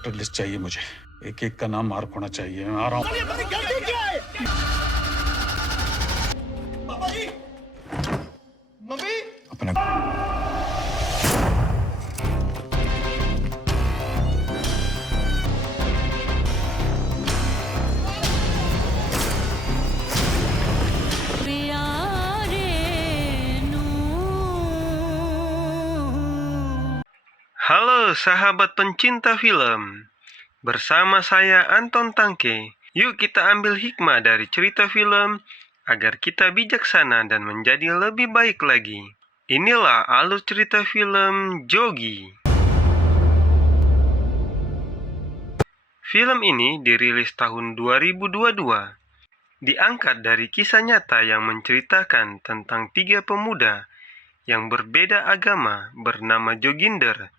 Voter list चाहिए मुझे। एक एक का नाम मार्क होना चाहिए। मैं आ रहा हूँ। अपने Halo sahabat pencinta film, bersama saya Anton Tangke. Yuk kita ambil hikmah dari cerita film agar kita bijaksana dan menjadi lebih baik lagi. Inilah alur cerita film Jogi. Film ini dirilis tahun 2022. Diangkat dari kisah nyata yang menceritakan tentang 3 pemuda yang berbeda agama bernama Joginder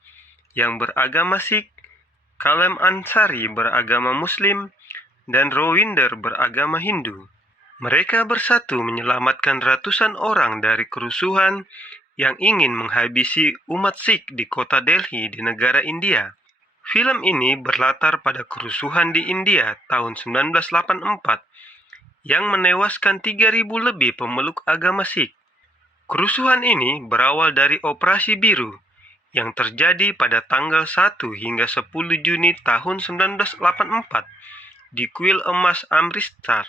yang beragama Sikh, Kalem Ansari beragama Muslim, dan Rowinder beragama Hindu. Mereka bersatu menyelamatkan ratusan orang dari kerusuhan yang ingin menghabisi umat Sikh di kota Delhi di negara India. Film ini berlatar pada kerusuhan di India tahun 1984 yang menewaskan 3.000 lebih pemeluk agama Sikh. Kerusuhan ini berawal dari Operasi Biru yang terjadi pada tanggal 1 hingga 10 Juni tahun 1984 di Kuil Emas Amritsar.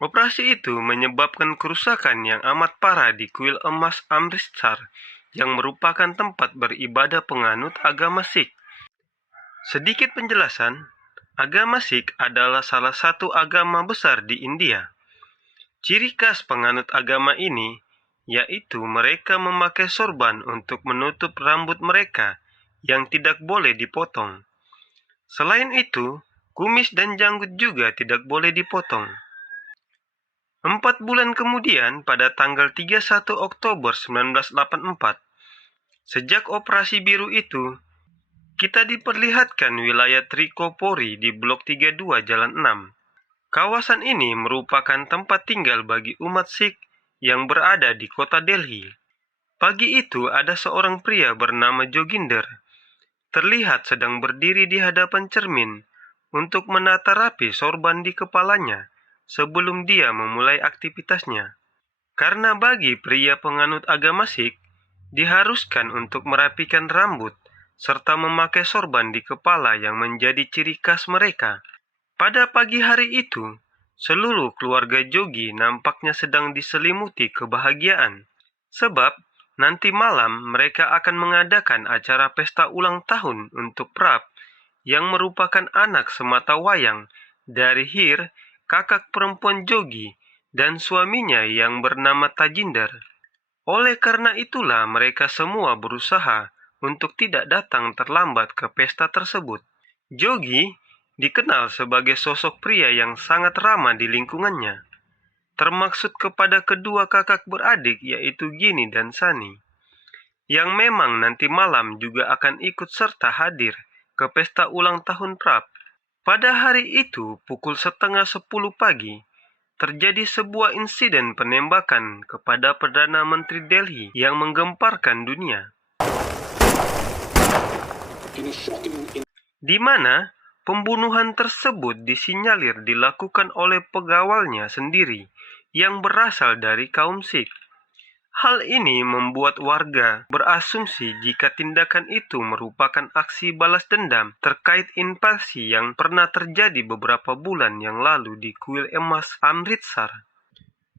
Operasi itu menyebabkan kerusakan yang amat parah di Kuil Emas Amritsar yang merupakan tempat beribadah penganut agama Sikh. Sedikit penjelasan, agama Sikh adalah salah satu agama besar di India. Ciri khas penganut agama ini yaitu mereka memakai sorban untuk menutup rambut mereka yang tidak boleh dipotong. Selain itu, kumis dan janggut juga tidak boleh dipotong. 4 bulan kemudian, pada tanggal 31 Oktober 1984, sejak operasi biru itu, kita diperlihatkan wilayah Trikopori di Blok 32 Jalan 6. Kawasan ini merupakan tempat tinggal bagi umat Sikh yang berada di kota Delhi. Pagi itu ada seorang pria bernama Joginder terlihat sedang berdiri di hadapan cermin untuk menata rapi sorban di kepalanya sebelum dia memulai aktivitasnya. Karena bagi pria penganut agama Sikh diharuskan untuk merapikan rambut serta memakai sorban di kepala yang menjadi ciri khas mereka. Pada pagi hari itu, seluruh keluarga Jogi nampaknya sedang diselimuti kebahagiaan, sebab nanti malam mereka akan mengadakan acara pesta ulang tahun untuk Prab yang merupakan anak sematawayang dari Hir, kakak perempuan Jogi, dan suaminya yang bernama Tajinder. Oleh karena itulah mereka semua berusaha untuk tidak datang terlambat ke pesta tersebut. Jogi dikenal sebagai sosok pria yang sangat ramah di lingkungannya, termaksud kepada kedua kakak beradik yaitu Gini dan Sani, yang memang nanti malam juga akan ikut serta hadir ke pesta ulang tahun Prab. Pada hari itu, pukul 9:30 pagi, terjadi sebuah insiden penembakan kepada Perdana Menteri Delhi yang menggemparkan dunia, di mana pembunuhan tersebut disinyalir dilakukan oleh pegawalnya sendiri yang berasal dari kaum Sikh. Hal ini membuat warga berasumsi jika tindakan itu merupakan aksi balas dendam terkait invasi yang pernah terjadi beberapa bulan yang lalu di Kuil Emas Amritsar.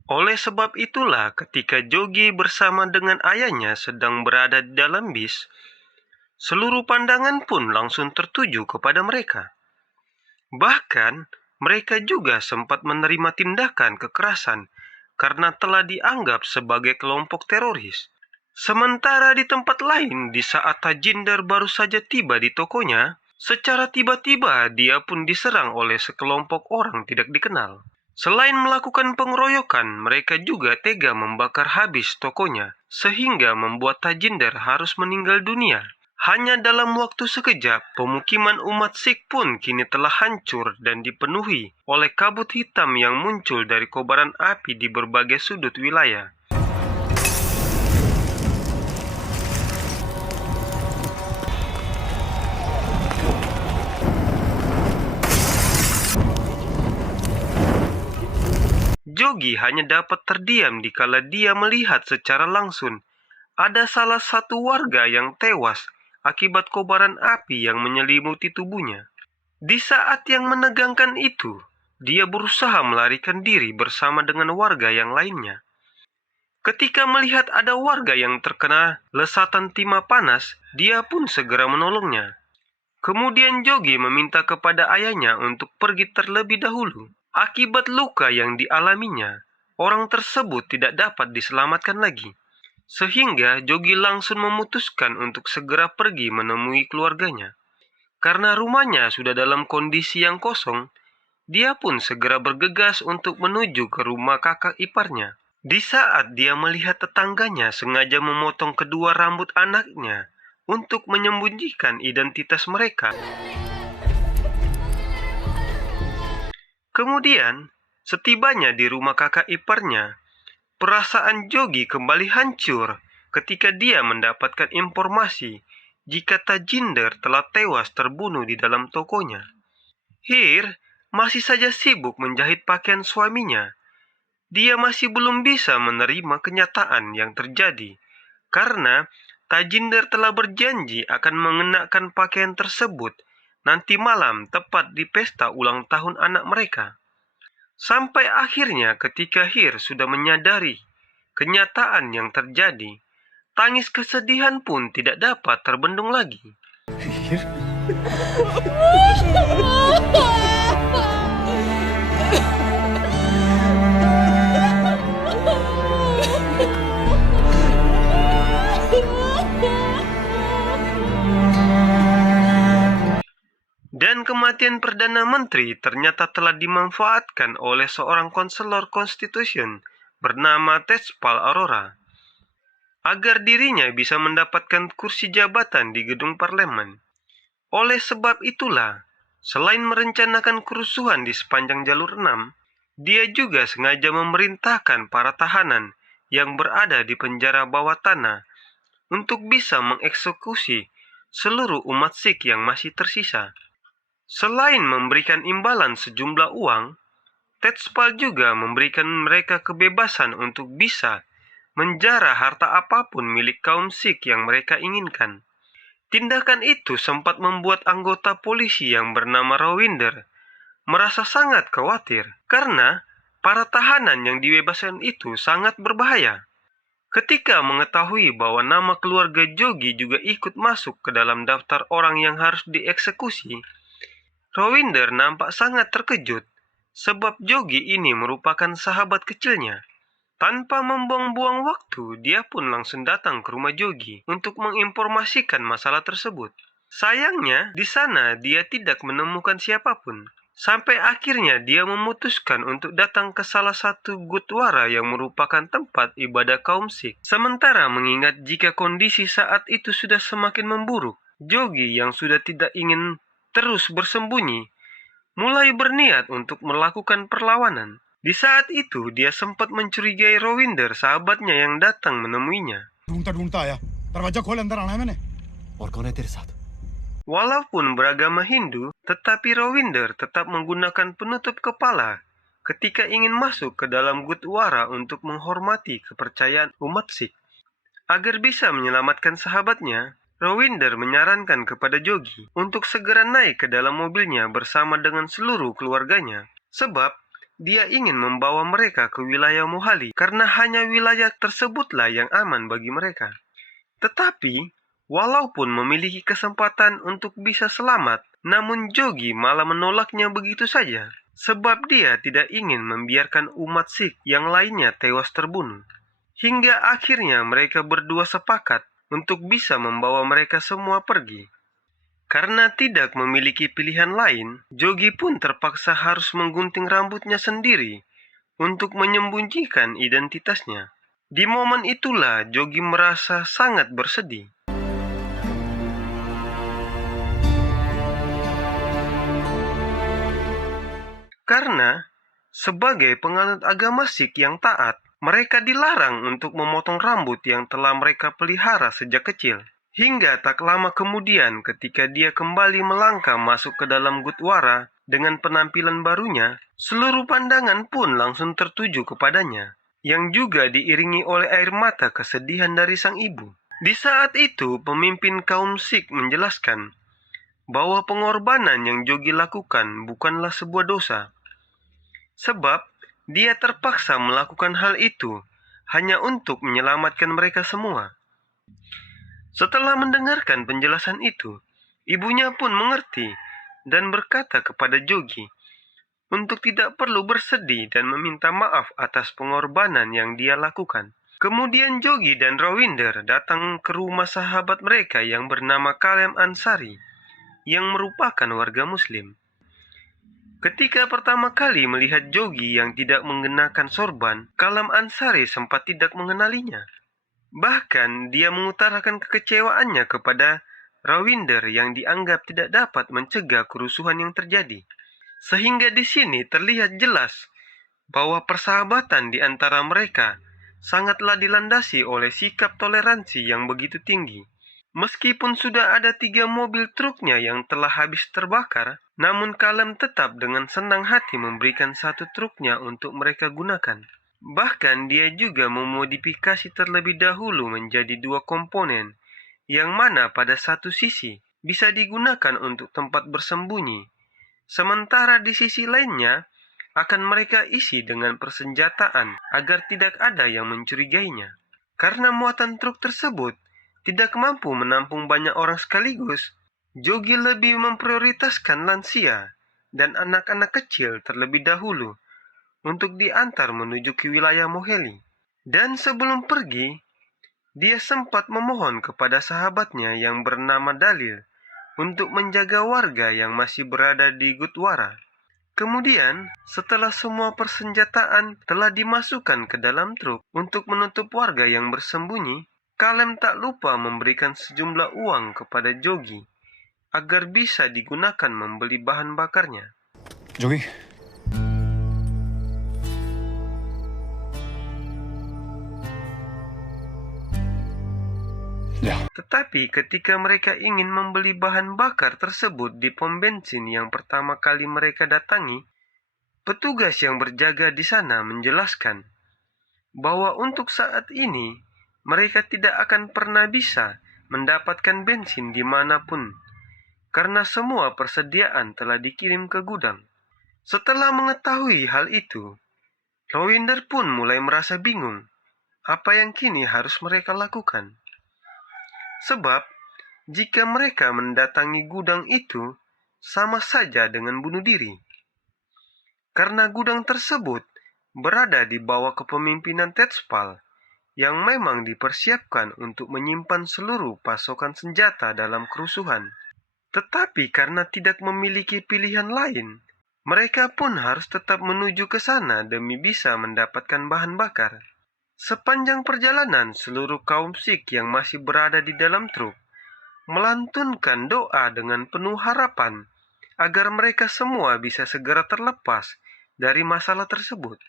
Oleh sebab itulah ketika Jogi bersama dengan ayahnya sedang berada di dalam bis, seluruh pandangan pun langsung tertuju kepada mereka. Bahkan, mereka juga sempat menerima tindakan kekerasan karena telah dianggap sebagai kelompok teroris. Sementara di tempat lain, di saat Tajinder baru saja tiba di tokonya, secara tiba-tiba dia pun diserang oleh sekelompok orang tidak dikenal. Selain melakukan pengeroyokan, mereka juga tega membakar habis tokonya, sehingga membuat Tajinder harus meninggal dunia. Hanya dalam waktu sekejap, pemukiman umat Sikh pun kini telah hancur dan dipenuhi oleh kabut hitam yang muncul dari kobaran api di berbagai sudut wilayah. Jogi hanya dapat terdiam dikala dia melihat secara langsung ada salah satu warga yang tewas akibat kobaran api yang menyelimuti tubuhnya. Di saat yang menegangkan itu, dia berusaha melarikan diri bersama dengan warga yang lainnya. Ketika melihat ada warga yang terkena lesatan timah panas, dia pun segera menolongnya. Kemudian Jogi meminta kepada ayahnya untuk pergi terlebih dahulu. Akibat luka yang dialaminya, orang tersebut tidak dapat diselamatkan lagi. Sehingga Jogi langsung memutuskan untuk segera pergi menemui keluarganya. Karena rumahnya sudah dalam kondisi yang kosong, dia pun segera bergegas untuk menuju ke rumah kakak iparnya. Di saat dia melihat tetangganya sengaja memotong kedua rambut anaknya untuk menyembunyikan identitas mereka. Kemudian, setibanya di rumah kakak iparnya, perasaan Jogi kembali hancur ketika dia mendapatkan informasi jika Tajinder telah tewas terbunuh di dalam tokonya. Hir masih saja sibuk menjahit pakaian suaminya. Dia masih belum bisa menerima kenyataan yang terjadi karena Tajinder telah berjanji akan mengenakan pakaian tersebut nanti malam tepat di pesta ulang tahun anak mereka. Sampai akhirnya ketika Hir sudah menyadari kenyataan yang terjadi, tangis kesedihan pun tidak dapat terbendung lagi. Hir? Dan kematian Perdana Menteri ternyata telah dimanfaatkan oleh seorang konselor konstitusi bernama Tejpal Arora agar dirinya bisa mendapatkan kursi jabatan di gedung parlemen. Oleh sebab itulah, selain merencanakan kerusuhan di sepanjang jalur 6, dia juga sengaja memerintahkan para tahanan yang berada di penjara bawah tanah untuk bisa mengeksekusi seluruh umat Sikh yang masih tersisa. Selain memberikan imbalan sejumlah uang, Tejpal juga memberikan mereka kebebasan untuk bisa menjara harta apapun milik kaum Sikh yang mereka inginkan. Tindakan itu sempat membuat anggota polisi yang bernama Rawinder merasa sangat khawatir karena para tahanan yang dibebaskan itu sangat berbahaya. Ketika mengetahui bahwa nama keluarga Jogi juga ikut masuk ke dalam daftar orang yang harus dieksekusi, Rawinder nampak sangat terkejut sebab Jogi ini merupakan sahabat kecilnya. Tanpa membuang-buang waktu, dia pun langsung datang ke rumah Jogi untuk menginformasikan masalah tersebut. Sayangnya, di sana dia tidak menemukan siapapun. Sampai akhirnya dia memutuskan untuk datang ke salah satu gurdwara yang merupakan tempat ibadah kaum Sikh. Sementara mengingat jika kondisi saat itu sudah semakin memburuk, Jogi yang sudah tidak ingin terus bersembunyi, mulai berniat untuk melakukan perlawanan. Di saat itu, dia sempat mencurigai Rawinder, sahabatnya yang datang menemuinya. ढूंढता आया दरवाजा खोल अंदर आना है मैंने और कौन है तेरे साथ Walaupun beragama Hindu, tetapi Rawinder tetap menggunakan penutup kepala ketika ingin masuk ke dalam gurdwara untuk menghormati kepercayaan umat Sikh. Agar bisa menyelamatkan sahabatnya, Rawinder menyarankan kepada Jogi untuk segera naik ke dalam mobilnya bersama dengan seluruh keluarganya. Sebab, dia ingin membawa mereka ke wilayah Mohali karena hanya wilayah tersebutlah yang aman bagi mereka. Tetapi, walaupun memiliki kesempatan untuk bisa selamat, namun Jogi malah menolaknya begitu saja. Sebab dia tidak ingin membiarkan umat Sikh yang lainnya tewas terbunuh. Hingga akhirnya mereka berdua sepakat untuk bisa membawa mereka semua pergi. Karena tidak memiliki pilihan lain, Jogi pun terpaksa harus menggunting rambutnya sendiri untuk menyembunyikan identitasnya. Di momen itulah Jogi merasa sangat bersedih. Karena sebagai penganut agama Sikh yang taat, mereka dilarang untuk memotong rambut yang telah mereka pelihara sejak kecil. Hingga tak lama kemudian ketika dia kembali melangkah masuk ke dalam gurdwara, Dengan penampilan barunya, seluruh pandangan pun langsung tertuju kepadanya, yang juga diiringi oleh air mata kesedihan dari sang ibu. Di saat itu, pemimpin kaum Sikh menjelaskan bahwa pengorbanan yang Jogi lakukan bukanlah sebuah dosa, sebab dia terpaksa melakukan hal itu hanya untuk menyelamatkan mereka semua. Setelah mendengarkan penjelasan itu, ibunya pun mengerti dan berkata kepada Jogi untuk tidak perlu bersedih dan meminta maaf atas pengorbanan yang dia lakukan. Kemudian Jogi dan Rawinder datang ke rumah sahabat mereka yang bernama Kalem Ansari, yang merupakan warga Muslim. Ketika pertama kali melihat Jogi yang tidak mengenakan sorban, Kalem Ansari sempat tidak mengenalinya. Bahkan dia mengutarakan kekecewaannya kepada Rawinder yang dianggap tidak dapat mencegah kerusuhan yang terjadi. Sehingga di sini terlihat jelas bahwa persahabatan di antara mereka sangatlah dilandasi oleh sikap toleransi yang begitu tinggi. Meskipun sudah ada 3 mobil truknya yang telah habis terbakar, namun Kalem tetap dengan senang hati memberikan 1 truknya untuk mereka gunakan. Bahkan dia juga memodifikasi terlebih dahulu menjadi 2 komponen, yang mana pada satu sisi bisa digunakan untuk tempat bersembunyi, sementara di sisi lainnya akan mereka isi dengan persenjataan agar tidak ada yang mencurigainya. Karena muatan truk tersebut tidak mampu menampung banyak orang sekaligus, Jogi lebih memprioritaskan lansia dan anak-anak kecil terlebih dahulu untuk diantar menuju ke wilayah Moheli. Dan sebelum pergi, dia sempat memohon kepada sahabatnya yang bernama Dalil untuk menjaga warga yang masih berada di Gutwara. Kemudian, setelah semua persenjataan telah dimasukkan ke dalam truk untuk menutup warga yang bersembunyi, Kalem tak lupa memberikan sejumlah uang kepada Jogi agar bisa digunakan membeli bahan bakarnya. जोगी Ya, Tetapi ketika mereka ingin membeli bahan bakar tersebut di pom bensin yang pertama kali mereka datangi, petugas yang berjaga di sana menjelaskan bahwa untuk saat ini mereka tidak akan pernah bisa mendapatkan bensin dimanapun, karena semua persediaan telah dikirim ke gudang. Setelah mengetahui hal itu, Rawinder pun mulai merasa bingung apa yang kini harus mereka lakukan. Sebab, jika mereka mendatangi gudang itu, sama saja dengan bunuh diri. Karena gudang tersebut berada di bawah kepemimpinan Tetspal, yang memang dipersiapkan untuk menyimpan seluruh pasokan senjata dalam kerusuhan. Tetapi karena tidak memiliki pilihan lain, mereka pun harus tetap menuju ke sana demi bisa mendapatkan bahan bakar. Sepanjang perjalanan, seluruh kaum Sikh yang masih berada di dalam truk melantunkan doa dengan penuh harapan agar mereka semua bisa segera terlepas dari masalah tersebut.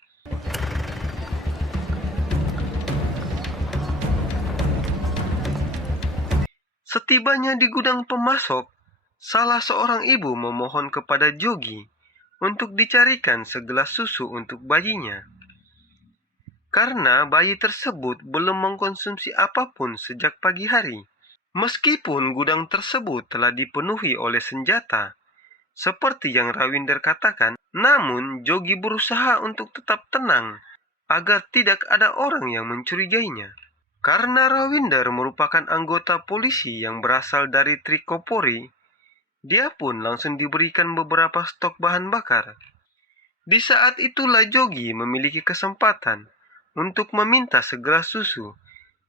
Setibanya di gudang pemasok, salah seorang ibu memohon kepada Jogi untuk dicarikan segelas susu untuk bayinya. Karena bayi tersebut belum mengkonsumsi apapun sejak pagi hari. Meskipun gudang tersebut telah dipenuhi oleh senjata, seperti yang Rawinder katakan, namun Jogi berusaha untuk tetap tenang agar tidak ada orang yang mencurigainya. Karena Rawinder merupakan anggota polisi yang berasal dari Trikopori, dia pun langsung diberikan beberapa stok bahan bakar. Di saat itulah Jogi memiliki kesempatan untuk meminta segelas susu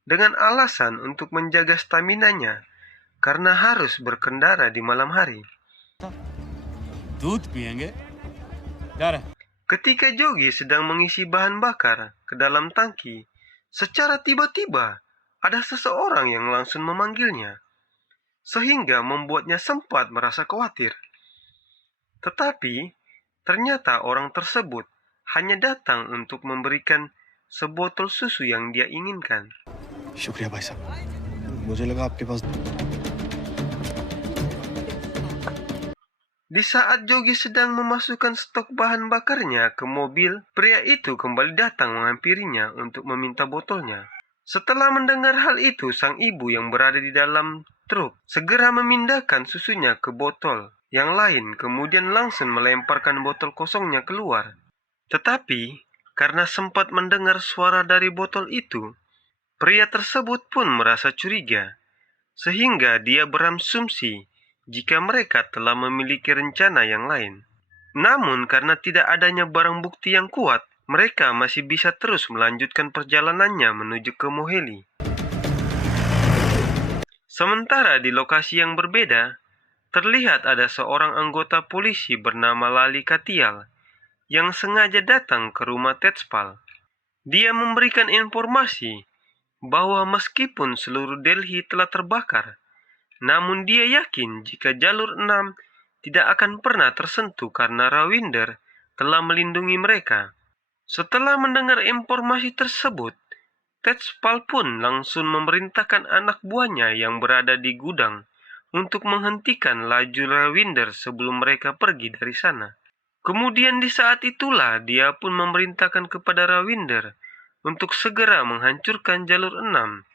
dengan alasan untuk menjaga staminanya karena harus berkendara di malam hari. दूध पिएंगे जा रहे Ketika Jogi sedang mengisi bahan bakar ke dalam tangki, secara tiba-tiba ada seseorang yang langsung memanggilnya, sehingga membuatnya sempat merasa khawatir. Tetapi ternyata orang tersebut hanya datang untuk memberikan sebotol susu yang dia inginkan. शुक्रिया भाई साहब मुझे लगा आपके पास Di saat Jogi sedang memasukkan stok bahan bakarnya ke mobil, pria itu kembali datang menghampirinya untuk meminta botolnya. Setelah mendengar hal itu, sang ibu yang berada di dalam truk segera memindahkan susunya ke botol yang lain, kemudian langsung melemparkan botol kosongnya keluar. Tetapi, karena sempat mendengar suara dari botol itu, pria tersebut pun merasa curiga, sehingga dia berasumsi jika mereka telah memiliki rencana yang lain. Namun karena tidak adanya barang bukti yang kuat, mereka masih bisa terus melanjutkan perjalanannya menuju ke Moheli. Sementara di lokasi yang berbeda, terlihat ada seorang anggota polisi bernama Lali Katial yang sengaja datang ke rumah Tetspal. Dia memberikan informasi bahwa meskipun seluruh Delhi telah terbakar, namun dia yakin jika jalur 6 tidak akan pernah tersentuh karena Rawinder telah melindungi mereka. Setelah mendengar informasi tersebut, Tetspal pun langsung memerintahkan anak buahnya yang berada di gudang untuk menghentikan laju Rawinder sebelum mereka pergi dari sana. Kemudian di saat itulah dia pun memerintahkan kepada Rawinder untuk segera menghancurkan jalur 6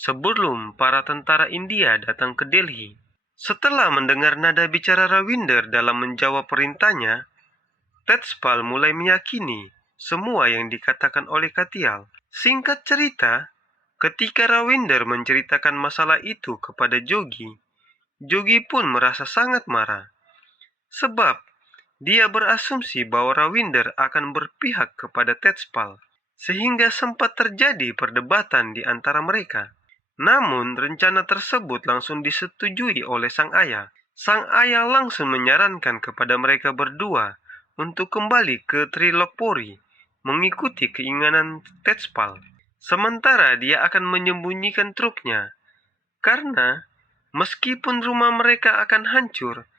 sebelum para tentara India datang ke Delhi. Setelah mendengar nada bicara Rawinder dalam menjawab perintahnya, Tetspal mulai meyakini semua yang dikatakan oleh Katial. Singkat cerita, ketika Rawinder menceritakan masalah itu kepada Jogi, Jogi pun merasa sangat marah. Sebab dia berasumsi bahwa Rawinder akan berpihak kepada Tetspal, sehingga sempat terjadi perdebatan di antara mereka. Namun, rencana tersebut langsung disetujui oleh sang ayah. Sang ayah langsung menyarankan kepada mereka berdua untuk kembali ke Trilokpuri, mengikuti keinginan Tetspal. Sementara dia akan menyembunyikan truknya, karena meskipun rumah mereka akan hancur,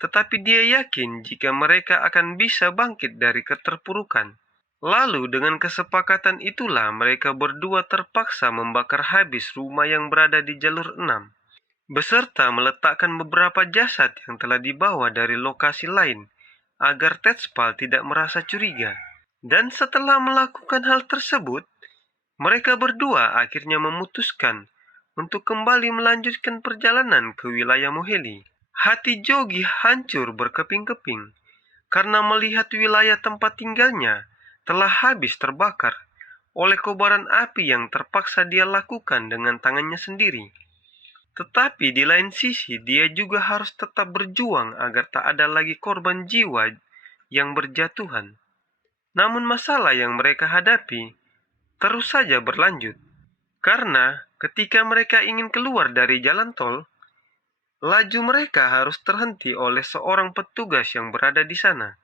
tetapi dia yakin jika mereka akan bisa bangkit dari keterpurukan. Lalu dengan kesepakatan itulah mereka berdua terpaksa membakar habis rumah yang berada di jalur 6, beserta meletakkan beberapa jasad yang telah dibawa dari lokasi lain, agar Tetspal tidak merasa curiga. Dan setelah melakukan hal tersebut, mereka berdua akhirnya memutuskan untuk kembali melanjutkan perjalanan ke wilayah Moheli. Hati Jogi hancur berkeping-keping karena melihat wilayah tempat tinggalnya telah habis terbakar oleh kobaran api yang terpaksa dia lakukan dengan tangannya sendiri. Tetapi di lain sisi dia juga harus tetap berjuang agar tak ada lagi korban jiwa yang berjatuhan. Namun masalah yang mereka hadapi terus saja berlanjut, karena ketika mereka ingin keluar dari jalan tol, laju mereka harus terhenti oleh seorang petugas yang berada di sana,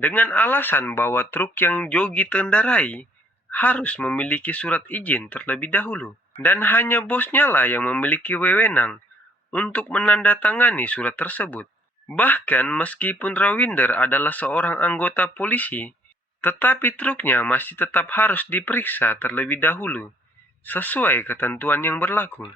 dengan alasan bahwa truk yang Jogi tendarai harus memiliki surat izin terlebih dahulu, dan hanya bosnya lah yang memiliki wewenang untuk menandatangani surat tersebut. Bahkan meskipun Rawinder adalah seorang anggota polisi, tetapi truknya masih tetap harus diperiksa terlebih dahulu sesuai ketentuan yang berlaku.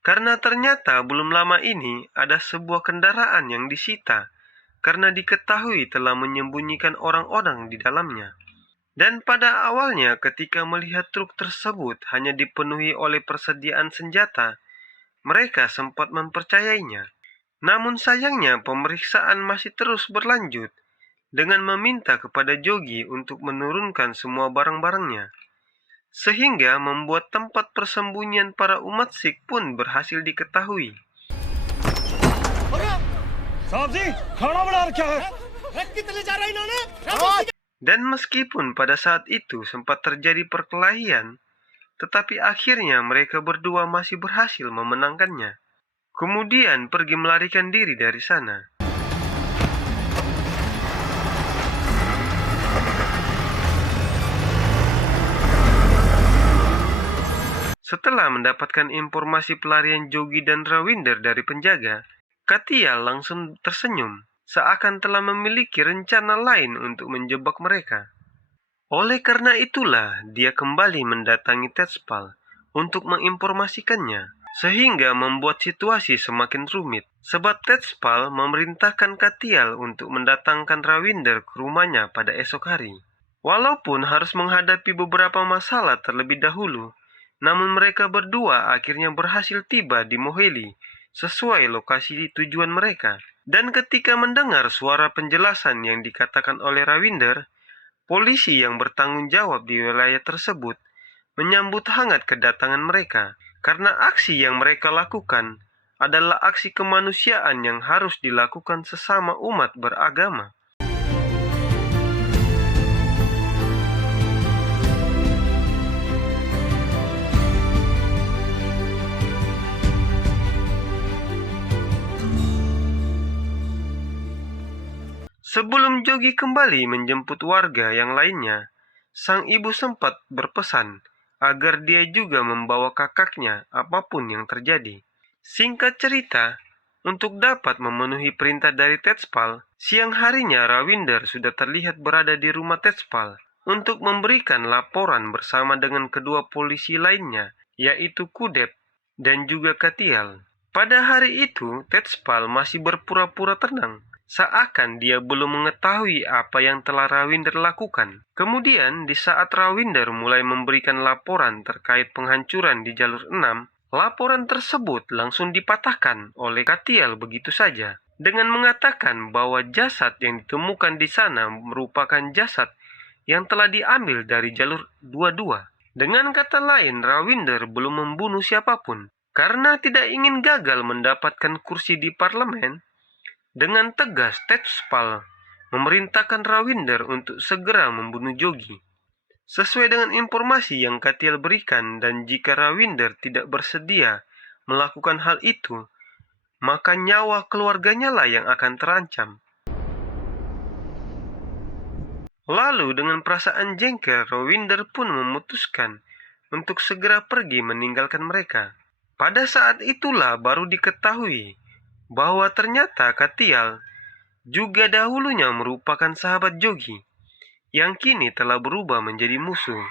Karena ternyata belum lama ini ada sebuah kendaraan yang disita karena diketahui telah menyembunyikan orang-orang di dalamnya. Dan pada awalnya ketika melihat truk tersebut hanya dipenuhi oleh persediaan senjata, mereka sempat mempercayainya. Namun sayangnya pemeriksaan masih terus berlanjut dengan meminta kepada Jogi untuk menurunkan semua barang-barangnya, sehingga membuat tempat persembunyian para umat Sikh pun berhasil diketahui. Dan meskipun pada saat itu sempat terjadi perkelahian, tetapi akhirnya mereka berdua masih berhasil memenangkannya. Kemudian pergi melarikan diri dari sana. Setelah mendapatkan informasi pelarian Jogi dan Rawinder dari penjaga, Katial langsung tersenyum, seakan telah memiliki rencana lain untuk menjebak mereka. Oleh karena itulah, dia kembali mendatangi Tetspal untuk menginformasikannya sehingga membuat situasi semakin rumit. Sebab Tetspal memerintahkan Katial untuk mendatangkan Rawinder ke rumahnya pada esok hari. Walaupun harus menghadapi beberapa masalah terlebih dahulu, namun mereka berdua akhirnya berhasil tiba di Moheli sesuai lokasi tujuan mereka. Dan ketika mendengar suara penjelasan yang dikatakan oleh Rawinder, polisi yang bertanggung jawab di wilayah tersebut menyambut hangat kedatangan mereka, karena aksi yang mereka lakukan adalah aksi kemanusiaan yang harus dilakukan sesama umat beragama. Sebelum Jogi kembali menjemput warga yang lainnya, sang ibu sempat berpesan agar dia juga membawa kakaknya apapun yang terjadi. Singkat cerita, untuk dapat memenuhi perintah dari Tetspal, siang harinya Rawinder sudah terlihat berada di rumah Tetspal untuk memberikan laporan bersama dengan kedua polisi lainnya, yaitu Kudep dan juga Katial. Pada hari itu, Tetspal masih berpura-pura tenang, seakan dia belum mengetahui apa yang telah Rawinder lakukan. Kemudian, di saat Rawinder mulai memberikan laporan terkait penghancuran di jalur 6, laporan tersebut langsung dipatahkan oleh Katial begitu saja, dengan mengatakan bahwa jasad yang ditemukan di sana merupakan jasad yang telah diambil dari jalur 22. Dengan kata lain, Rawinder belum membunuh siapapun. Karena tidak ingin gagal mendapatkan kursi di parlemen, dengan tegas Tetspal memerintahkan Rawinder untuk segera membunuh Jogi. Sesuai dengan informasi yang Katial berikan, dan jika Rawinder tidak bersedia melakukan hal itu, maka nyawa keluarganya lah yang akan terancam. Lalu dengan perasaan jengkel, Rawinder pun memutuskan untuk segera pergi meninggalkan mereka. Pada saat itulah baru diketahui bahwa ternyata Katial juga dahulunya merupakan sahabat Jogi, yang kini telah berubah menjadi musuh.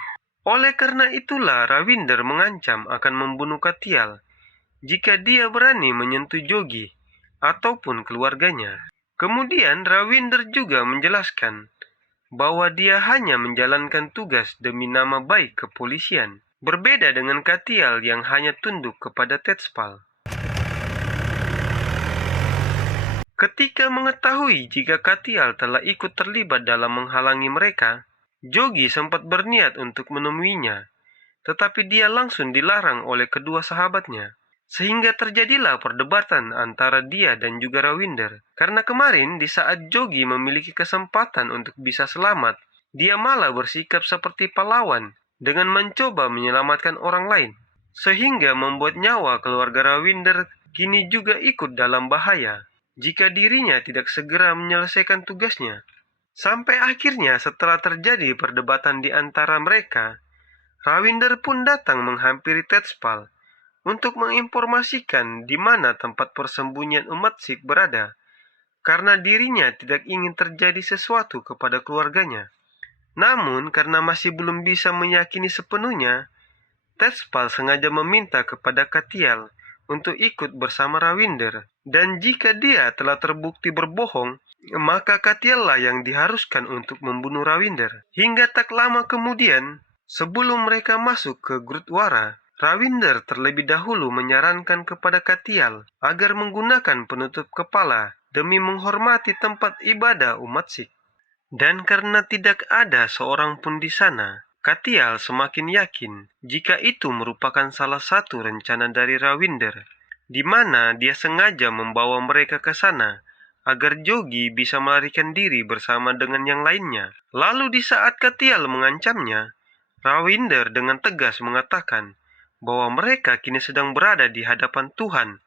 Oleh karena itulah Rawinder mengancam akan membunuh Katial jika dia berani menyentuh Jogi ataupun keluarganya. Kemudian Rawinder juga menjelaskan bahwa dia hanya menjalankan tugas demi nama baik kepolisian, berbeda dengan Katial yang hanya tunduk kepada Tetspal. Ketika mengetahui jika Katial telah ikut terlibat dalam menghalangi mereka, Jogi sempat berniat untuk menemuinya, tetapi dia langsung dilarang oleh kedua sahabatnya. Sehingga terjadilah perdebatan antara dia dan juga Rawinder. Karena kemarin di saat Jogi memiliki kesempatan untuk bisa selamat, dia malah bersikap seperti pahlawan dengan mencoba menyelamatkan orang lain. Sehingga membuat nyawa keluarga Rawinder kini juga ikut dalam bahaya jika dirinya tidak segera menyelesaikan tugasnya. Sampai akhirnya setelah terjadi perdebatan di antara mereka, Rawinder pun datang menghampiri Tetspal untuk menginformasikan di mana tempat persembunyian umat Sikh berada, karena dirinya tidak ingin terjadi sesuatu kepada keluarganya. Namun, karena masih belum bisa meyakini sepenuhnya, Tetspal sengaja meminta kepada Katial untuk ikut bersama Rawinder. Dan jika dia telah terbukti berbohong, maka Katial lah yang diharuskan untuk membunuh Rawinder. Hingga tak lama kemudian, sebelum mereka masuk ke Gurudwara, Rawinder terlebih dahulu menyarankan kepada Katial agar menggunakan penutup kepala demi menghormati tempat ibadah umat Sikh. Dan karena tidak ada seorang pun di sana, Katial semakin yakin jika itu merupakan salah satu rencana dari Rawinder, di mana dia sengaja membawa mereka ke sana agar Jogi bisa melarikan diri bersama dengan yang lainnya. Lalu di saat Katial mengancamnya, Rawinder dengan tegas mengatakan bahwa mereka kini sedang berada di hadapan Tuhan,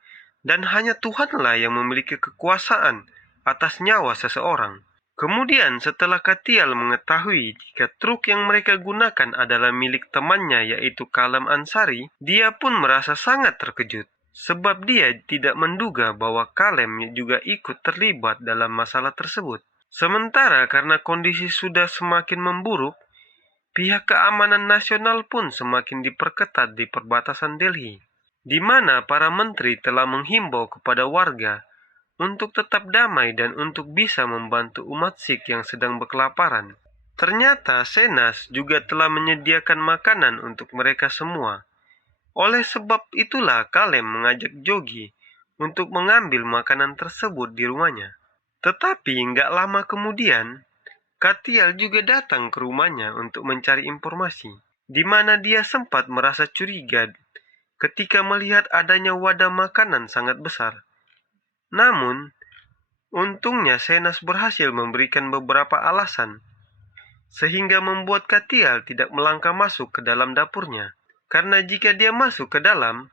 dan hanya Tuhanlah yang memiliki kekuasaan atas nyawa seseorang. Kemudian setelah Katial mengetahui jika truk yang mereka gunakan adalah milik temannya yaitu Kalam Ansari, dia pun merasa sangat terkejut. Sebab dia tidak menduga bahwa Kalem juga ikut terlibat dalam masalah tersebut. Sementara karena kondisi sudah semakin memburuk, pihak keamanan nasional pun semakin diperketat di perbatasan Delhi. di mana para menteri telah menghimbau kepada warga untuk tetap damai dan untuk bisa membantu umat Sikh yang sedang berkelaparan. Ternyata Senas juga telah menyediakan makanan untuk mereka semua. Oleh sebab itulah Kalem mengajak Jogi untuk mengambil makanan tersebut di rumahnya. Tetapi nggak lama kemudian, Katial juga datang ke rumahnya untuk mencari informasi, di mana dia sempat merasa curiga ketika melihat adanya wadah makanan sangat besar. Namun, untungnya Senas berhasil memberikan beberapa alasan, sehingga membuat Katial tidak melangkah masuk ke dalam dapurnya. Karena jika dia masuk ke dalam,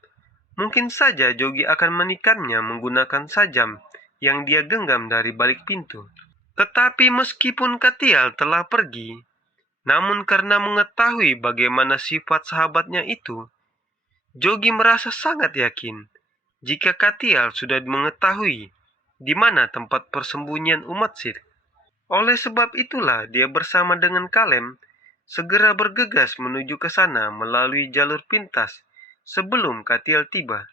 mungkin saja Jogi akan menikamnya menggunakan sajam yang dia genggam dari balik pintu. Tetapi meskipun Katial telah pergi, namun karena mengetahui bagaimana sifat sahabatnya itu, Jogi merasa sangat yakin jika Katial sudah mengetahui di mana tempat persembunyian umat Sikh. Oleh sebab itulah dia bersama dengan Kalem segera bergegas menuju ke sana melalui jalur pintas sebelum Katial tiba.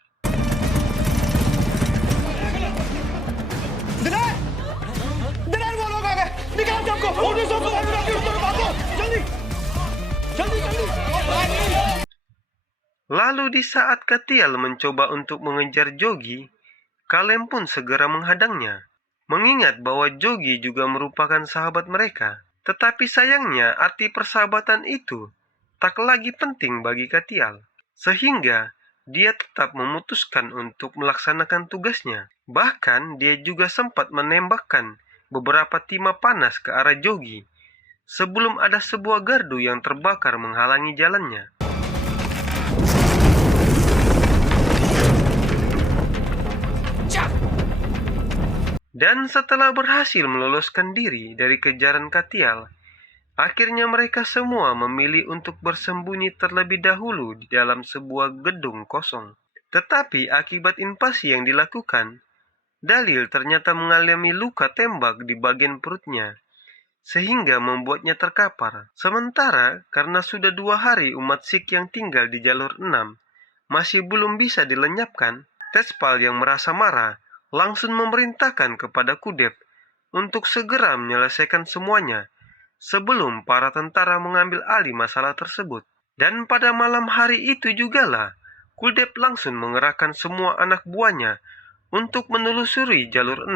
Lalu di saat Katial mencoba untuk mengejar Jogi, Kalem pun segera menghadangnya, mengingat bahwa Jogi juga merupakan sahabat mereka. Tetapi sayangnya arti persahabatan itu tak lagi penting bagi Katial, sehingga dia tetap memutuskan untuk melaksanakan tugasnya. Bahkan dia juga sempat menembakkan beberapa timah panas ke arah Jogi sebelum ada sebuah gardu yang terbakar menghalangi jalannya. Dan setelah berhasil meloloskan diri dari kejaran Katial, akhirnya mereka semua memilih untuk bersembunyi terlebih dahulu di dalam sebuah gedung kosong. Tetapi akibat invasi yang dilakukan, Dalil ternyata mengalami luka tembak di bagian perutnya, sehingga membuatnya terkapar. Sementara karena sudah 2 hari umat Sikh yang tinggal di jalur 6 masih belum bisa dilenyapkan, Tejpal yang merasa marah langsung memerintahkan kepada Kudep untuk segera menyelesaikan semuanya sebelum para tentara mengambil alih masalah tersebut. Dan pada malam hari itu jugalah Kudep langsung mengerahkan semua anak buahnya untuk menelusuri jalur 6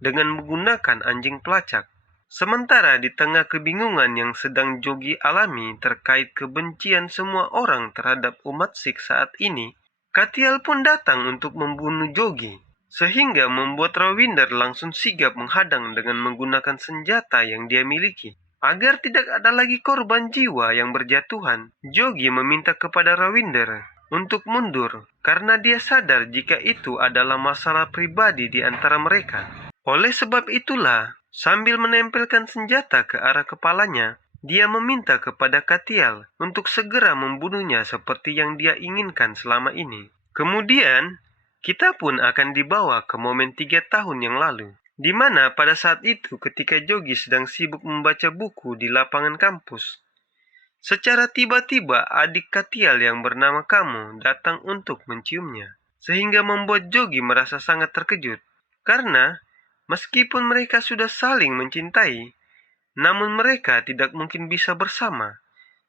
dengan menggunakan anjing pelacak. Sementara di tengah kebingungan yang sedang Jogi alami terkait kebencian semua orang terhadap umat Sikh saat ini, Katial pun datang untuk membunuh Jogi, sehingga membuat Rawinder langsung sigap menghadang dengan menggunakan senjata yang dia miliki. Agar tidak ada lagi korban jiwa yang berjatuhan, Jogi meminta kepada Rawinder untuk mundur karena dia sadar jika itu adalah masalah pribadi di antara mereka. Oleh sebab itulah, sambil menempelkan senjata ke arah kepalanya, dia meminta kepada Katial untuk segera membunuhnya seperti yang dia inginkan selama ini. Kemudian, kita pun akan dibawa ke momen 3 tahun yang lalu, di mana pada saat itu ketika Jogi sedang sibuk membaca buku di lapangan kampus, secara tiba-tiba adik Katial yang bernama Kamu datang untuk menciumnya, sehingga membuat Jogi merasa sangat terkejut, karena meskipun mereka sudah saling mencintai, namun mereka tidak mungkin bisa bersama.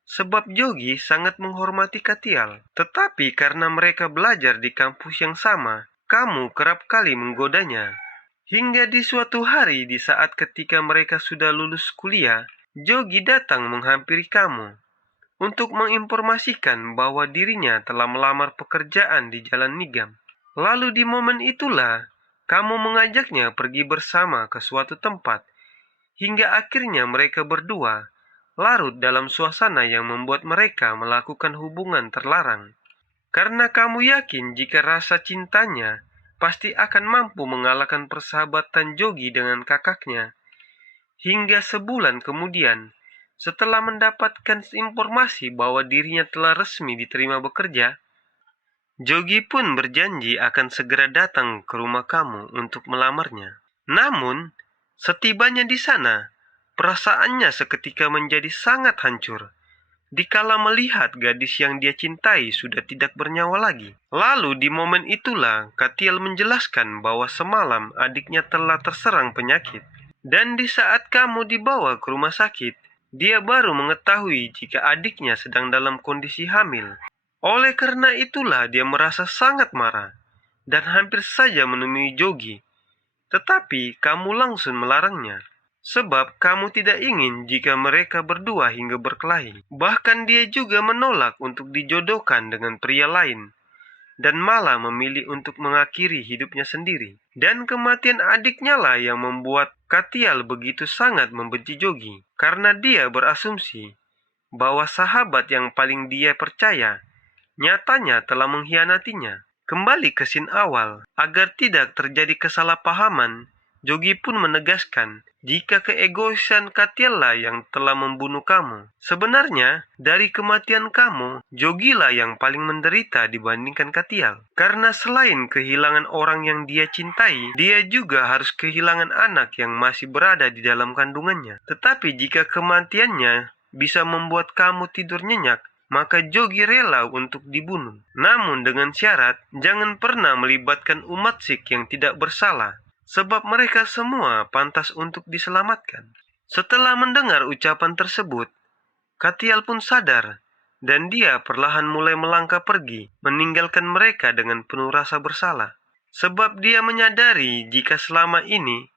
Sebab Jogi sangat menghormati Katial. Tetapi karena mereka belajar di kampus yang sama, Kamu kerap kali menggodanya. Hingga di suatu hari di saat ketika mereka sudah lulus kuliah, Jogi datang menghampiri Kamu untuk menginformasikan bahwa dirinya telah melamar pekerjaan di Jalan Nigam. Lalu di momen itulah, Kamu mengajaknya pergi bersama ke suatu tempat, hingga akhirnya mereka berdua larut dalam suasana yang membuat mereka melakukan hubungan terlarang. Karena Kamu yakin jika rasa cintanya pasti akan mampu mengalahkan persahabatan Jogi dengan kakaknya. Hingga sebulan kemudian, setelah mendapatkan informasi bahwa dirinya telah resmi diterima bekerja, Jogi pun berjanji akan segera datang ke rumah Kamu untuk melamarnya. Namun, setibanya di sana, perasaannya seketika menjadi sangat hancur, dikala melihat gadis yang dia cintai sudah tidak bernyawa lagi. Lalu di momen itulah Katiel menjelaskan bahwa semalam adiknya telah terserang penyakit. Dan di saat kamu dibawa ke rumah sakit, dia baru mengetahui jika adiknya sedang dalam kondisi hamil. Oleh karena itulah dia merasa sangat marah dan hampir saja menemui Jogi. Tetapi kamu langsung melarangnya. Sebab kamu tidak ingin jika mereka berdua hingga berkelahi. Bahkan dia juga menolak untuk dijodohkan dengan pria lain. Dan malah memilih untuk mengakhiri hidupnya sendiri. Dan kematian adiknya lah yang membuat Katial begitu sangat membenci Jogi. Karena dia berasumsi bahwa sahabat yang paling dia percaya nyatanya telah mengkhianatinya. Kembali ke scene awal, agar tidak terjadi kesalahpahaman, Jogi pun menegaskan jika keegoisan Katiel lah yang telah membunuh kamu. Sebenarnya, dari kematian kamu, Jogi lah yang paling menderita dibandingkan Katiel. Karena selain kehilangan orang yang dia cintai, dia juga harus kehilangan anak yang masih berada di dalam kandungannya. Tetapi jika kematiannya bisa membuat kamu tidur nyenyak, maka Jogi rela untuk dibunuh. Namun dengan syarat, jangan pernah melibatkan umat Sikh yang tidak bersalah. Sebab mereka semua pantas untuk diselamatkan. Setelah mendengar ucapan tersebut, Katial pun sadar, dan dia perlahan mulai melangkah pergi, meninggalkan mereka dengan penuh rasa bersalah. Sebab dia menyadari jika selama ini,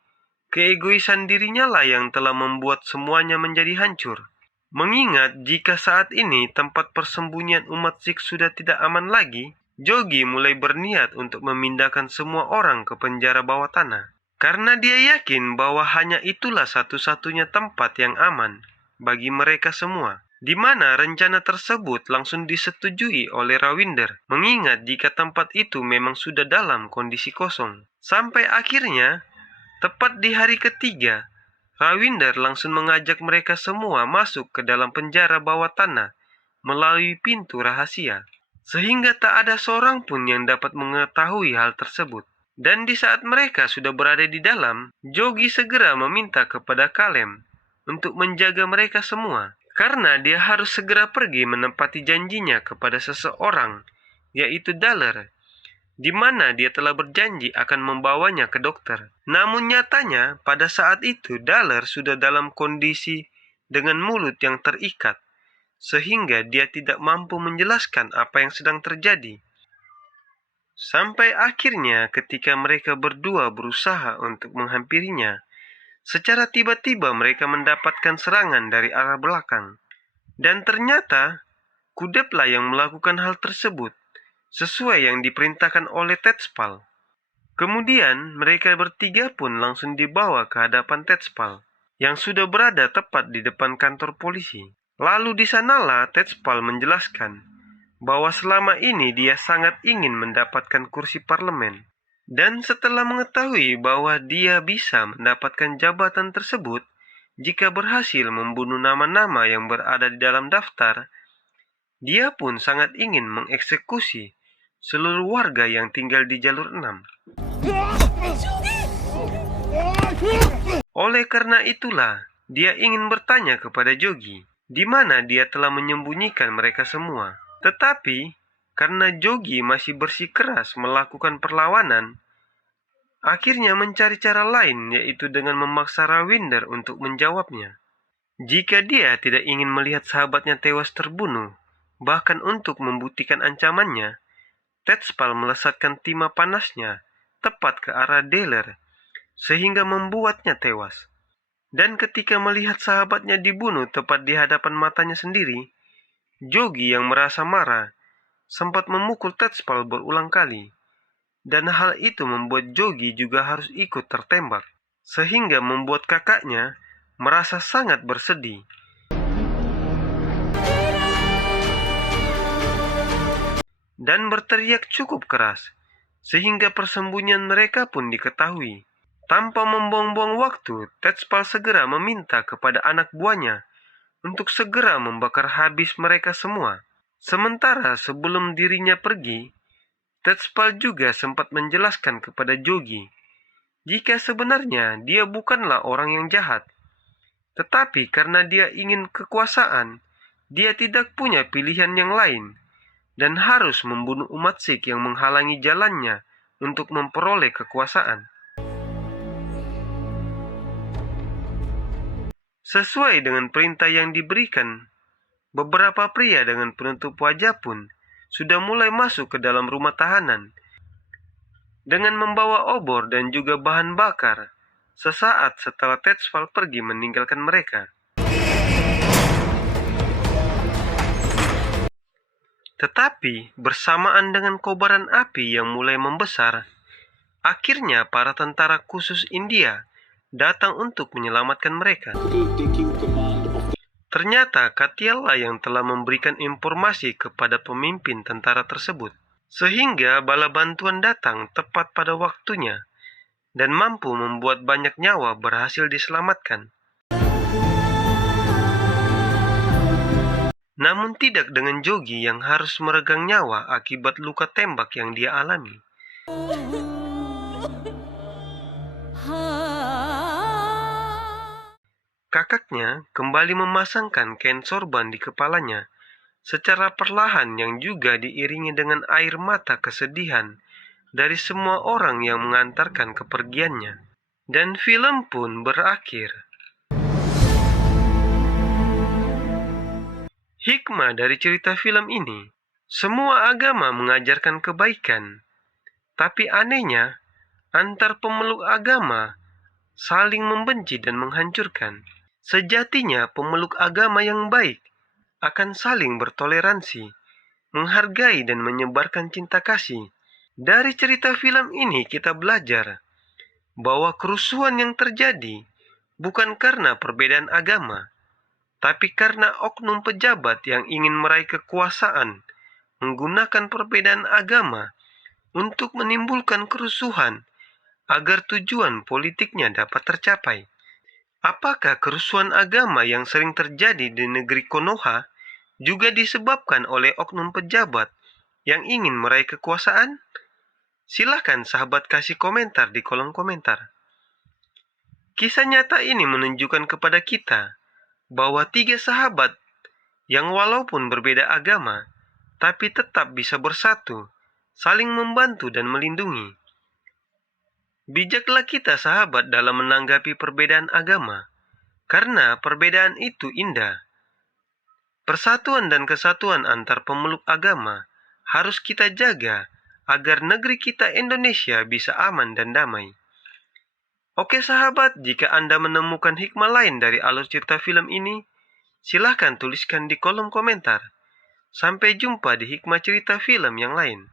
keegoisan dirinya lah yang telah membuat semuanya menjadi hancur. Mengingat jika saat ini tempat persembunyian umat Sikh sudah tidak aman lagi, Jogi mulai berniat untuk memindahkan semua orang ke penjara bawah tanah. Karena dia yakin bahwa hanya itulah satu-satunya tempat yang aman bagi mereka semua. Di mana rencana tersebut langsung disetujui oleh Rawinder. Mengingat jika tempat itu memang sudah dalam kondisi kosong. Sampai akhirnya, tepat di hari ketiga, Rawinder langsung mengajak mereka semua masuk ke dalam penjara bawah tanah melalui pintu rahasia. Sehingga tak ada seorang pun yang dapat mengetahui hal tersebut. Dan di saat mereka sudah berada di dalam, Jogi segera meminta kepada Kalem untuk menjaga mereka semua. Karena dia harus segera pergi menepati janjinya kepada seseorang, yaitu Daler, di mana dia telah berjanji akan membawanya ke dokter. Namun nyatanya, pada saat itu Daler sudah dalam kondisi dengan mulut yang terikat, sehingga dia tidak mampu menjelaskan apa yang sedang terjadi. Sampai akhirnya ketika mereka berdua berusaha untuk menghampirinya, secara tiba-tiba mereka mendapatkan serangan dari arah belakang. Dan ternyata, Kudeplah yang melakukan hal tersebut, sesuai yang diperintahkan oleh Tetspal. Kemudian mereka bertiga pun langsung dibawa ke hadapan Tetspal, yang sudah berada tepat di depan kantor polisi. Lalu di sanalah Tetspal menjelaskan bahwa selama ini dia sangat ingin mendapatkan kursi parlemen. Dan setelah mengetahui bahwa dia bisa mendapatkan jabatan tersebut jika berhasil membunuh nama-nama yang berada di dalam daftar, dia pun sangat ingin mengeksekusi seluruh warga yang tinggal di jalur 6. Oleh karena itulah, dia ingin bertanya kepada Jogi, di mana dia telah menyembunyikan mereka semua. Tetapi, karena Jogi masih bersikeras melakukan perlawanan, akhirnya mencari cara lain, yaitu dengan memaksa Rawinder untuk menjawabnya. Jika dia tidak ingin melihat sahabatnya tewas terbunuh, bahkan untuk membuktikan ancamannya, Tetspal melesatkan timah panasnya tepat ke arah Daler, sehingga membuatnya tewas. Dan ketika melihat sahabatnya dibunuh tepat di hadapan matanya sendiri, Jogi yang merasa marah sempat memukul Tetspal berulang kali. Dan hal itu membuat Jogi juga harus ikut tertembak, sehingga membuat kakaknya merasa sangat bersedih. Dan berteriak cukup keras, sehingga persembunyian mereka pun diketahui. Tanpa membuang-buang waktu, Tetspal segera meminta kepada anak buahnya untuk segera membakar habis mereka semua. Sementara sebelum dirinya pergi, Tetspal juga sempat menjelaskan kepada Jogi jika sebenarnya dia bukanlah orang yang jahat. Tetapi karena dia ingin kekuasaan, Dia tidak punya pilihan yang lain dan harus membunuh umat Sikh yang menghalangi jalannya untuk memperoleh kekuasaan. Sesuai dengan perintah yang diberikan, beberapa pria dengan penutup wajah pun sudah mulai masuk ke dalam rumah tahanan dengan membawa obor dan juga bahan bakar sesaat setelah Tetsuval pergi meninggalkan mereka. Tetapi bersamaan dengan kobaran api yang mulai membesar, akhirnya para tentara khusus India datang untuk menyelamatkan mereka. Ternyata Katyala yang telah memberikan informasi kepada pemimpin tentara tersebut, sehingga bala bantuan datang tepat pada waktunya dan mampu membuat banyak nyawa berhasil diselamatkan. Namun tidak dengan Jogi yang harus meregang nyawa akibat luka tembak yang dia alami. Kakaknya kembali memasangkan kain sorban di kepalanya secara perlahan yang juga diiringi dengan air mata kesedihan dari semua orang yang mengantarkan kepergiannya. Dan film pun berakhir. Hikmah dari cerita film ini, semua agama mengajarkan kebaikan, tapi anehnya, antar pemeluk agama saling membenci dan menghancurkan. Sejatinya pemeluk agama yang baik akan saling bertoleransi, menghargai dan menyebarkan cinta kasih. Dari cerita film ini kita belajar bahwa kerusuhan yang terjadi bukan karena perbedaan agama, tapi karena oknum pejabat yang ingin meraih kekuasaan menggunakan perbedaan agama untuk menimbulkan kerusuhan agar tujuan politiknya dapat tercapai. Apakah kerusuhan agama yang sering terjadi di negeri Konoha juga disebabkan oleh oknum pejabat yang ingin meraih kekuasaan? Silakan sahabat kasih komentar di kolom komentar. Kisah nyata ini menunjukkan kepada kita bahwa 3 sahabat yang walaupun berbeda agama, tapi tetap bisa bersatu, saling membantu dan melindungi. Bijaklah kita sahabat dalam menanggapi perbedaan agama, karena perbedaan itu indah. Persatuan dan kesatuan antar pemeluk agama harus kita jaga agar negeri kita Indonesia bisa aman dan damai. Oke sahabat, jika Anda menemukan hikmah lain dari alur cerita film ini, silahkan tuliskan di kolom komentar. Sampai jumpa di hikmah cerita film yang lain.